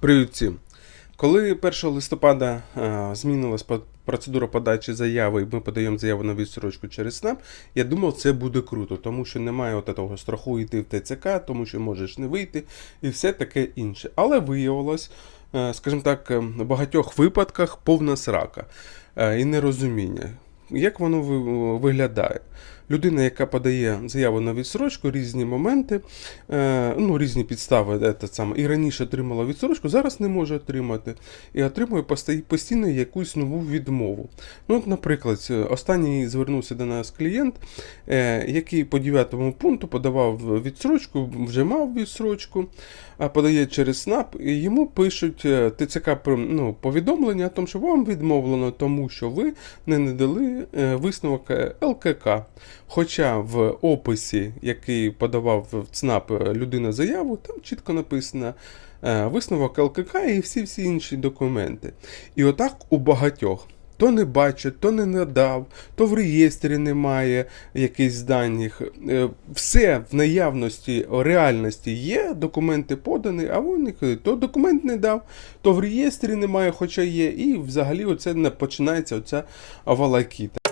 Привіт. Коли 1 листопада е, змінилась процедура подачі заяви, і ми подаємо заяву на відсрочку через СНАП, я думав, це буде круто, тому що немає от того страху йти в ТЦК, тому що можеш не вийти і все таке інше. Але виявилось, е, скажімо так, е, в багатьох випадках повна срака і нерозуміння. Як воно виглядає? Людина, яка подає заяву на відсрочку, різні моменти, е, ну, різні підстави, де саме, і раніше отримала відсрочку, зараз не може отримати, і отримує постійно якусь нову відмову. Ну, от, наприклад, е, останній звернувся до нас клієнт, е, який по 9 пункту подавав відсрочку, вже мав відсрочку, а подає через СНАП, і йому пишуть е, ТЦК ну, повідомлення, тому, що вам відмовлено, тому що ви не надали е, висновок е, ЛКК. Хоча в описі, який подавав в ЦНАП е, людина заяву, там чітко написано е, висновок ЛКК і всі-всі інші документи. І отак у багатьох. То не бачить, то не надав, то в реєстрі немає якихось даних. Е, Все в наявності, реальності є, документи подані, а вони то документ не дав, то в реєстрі немає, хоча є, і взагалі оце починається оця авалакіта.